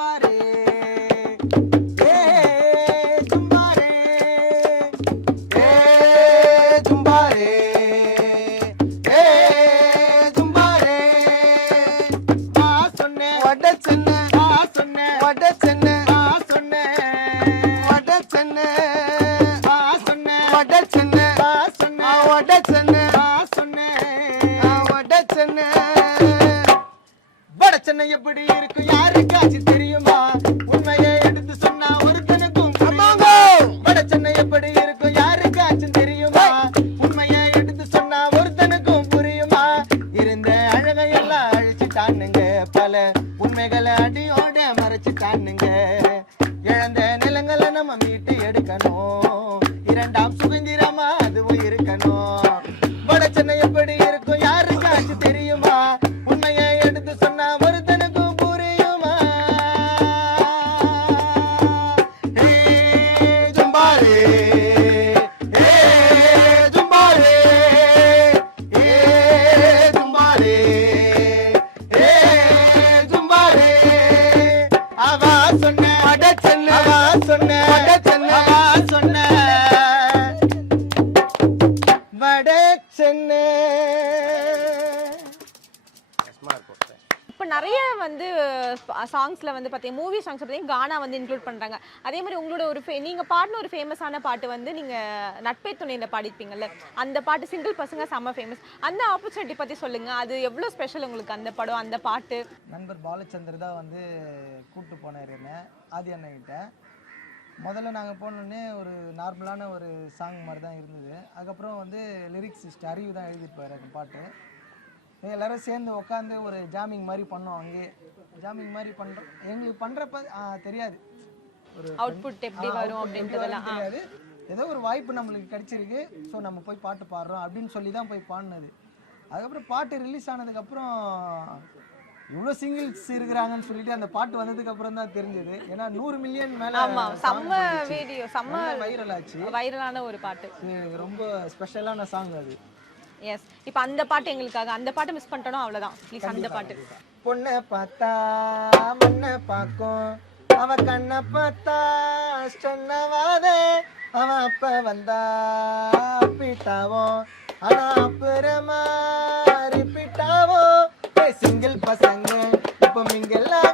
ஜும்பாரே சென்னை எப்படி இருக்கு யாருக்காச்சும் தெரியுமா உண்மையை எடுத்து சொன்னா ஒருத்தனுக்கும் வட சென்னை எப்படி இருக்கும் யாருக்காச்சும் தெரியுமா உண்மையை எடுத்து சொன்னா ஒருத்தனுக்கும் புரியுமா இருந்த அழகையெல்லாம் அழிச்சுட்டானுங்க பல உண்மைகளை அடியோட மறைச்சுட்டானுங்க இழந்த நிலங்களை நம்ம மீட்டு எடுக்கணும் இரண்டாம் சுதந்திரமா அதுவும் இருக்கணும் வட சென்னை எப்படி இருக்கும் யாருக்காச்சும் தெரியுமா உண்மையை எடுத்து சொன்னா ஒருத்தனுக்கும் புரியுமா ஜும்பாரே ஜும்பாரே ஜும்பாரே ஜும்பாரே அவா சொன்ன வட சென்னை அவா சொன்ன வட சென்னை அவா சொன்ன வட சென்னை. இப்போ நிறைய வந்து சாங்ஸ்ல வந்து பார்த்தீங்கன்னா மூவி சாங்ஸ் பார்த்தீங்கன்னா கானா வந்து இன்க்ளூட் பண்ணுறாங்க. அதே மாதிரி உங்களோட ஒரு நீங்கள் பாடின ஒரு ஃபேமஸான பாட்டு வந்து நீங்கள் நட்பே துணையில் பாடிருப்பீங்கல்ல, அந்த பாட்டு சிங்கிள் பசங்க செம்ம ஃபேமஸ். அந்த ஆப்பர்ச்சுனிட்டி பற்றி சொல்லுங்கள், அது எவ்வளோ ஸ்பெஷல் உங்களுக்கு அந்த படம் அந்த பாட்டு? நண்பர் பாலச்சந்தர் தான் வந்து கூப்பிட்டு போனார் என்ன ஆதி அண்ணகிட்ட. முதல்ல நாங்கள் போனோடனே ஒரு நார்மலான ஒரு சாங் மாதிரி தான் இருந்தது. அதுக்கப்புறம் வந்து லிரிக்ஸிஸ்ட் அறிவு தான் எழுதியிருப்பார் அந்த பாட்டு. எல்லோரும் சேர்ந்து உட்காந்து ஒரு ஜாமிங் மாதிரி பண்ணோம். அங்கேயே ஜாமிங் மாதிரி பண்ணுறோம். எங்களுக்கு பண்ணுறப்ப தெரியாது ஒரு அவுட்புட் எப்படி வரும் அப்படின்றதெல்லாம் தெரியாது. ஏதோ ஒரு வாய்ப்பு நம்மளுக்கு கிடச்சிருக்கு, ஸோ நம்ம போய் பாட்டு பாடுறோம் அப்படின்னு சொல்லி தான் போய் பாடினது. அதுக்கப்புறம் பாட்டு ரிலீஸ் ஆனதுக்கப்புறம் இவ்வளோ சிங்கிள்ஸ் இருக்கிறாங்கன்னு சொல்லிட்டு அந்த பாட்டு வந்ததுக்கப்புறம் தான் தெரிஞ்சது. ஏன்னா 100 மில்லியன் மேலே செம்ம வீடியோ, செம்ம வைரல் ஆச்சு. வைரலான ஒரு பாட்டு, ரொம்ப ஸ்பெஷலான சாங் அது. எஸ். இப்போ அந்த பாட்டு எங்களுக்காக, அந்த பாட்டு மிஸ் பண்ணிட்டோம் அவ்வளோதான். ப்ளீஸ் அந்த பாட்டு. பொண்ணை பார்த்தா மண்ணை பார்க்கும், அவ கண்ணை பார்த்தா சொன்னவாதே, அவன் அப்ப வந்தா பிட்டாவும் ஆனா அப்புறமா ரிப்பீட்டாவும். சிங்கிள் பசங்க இப்போ மிங்கெல்லாம்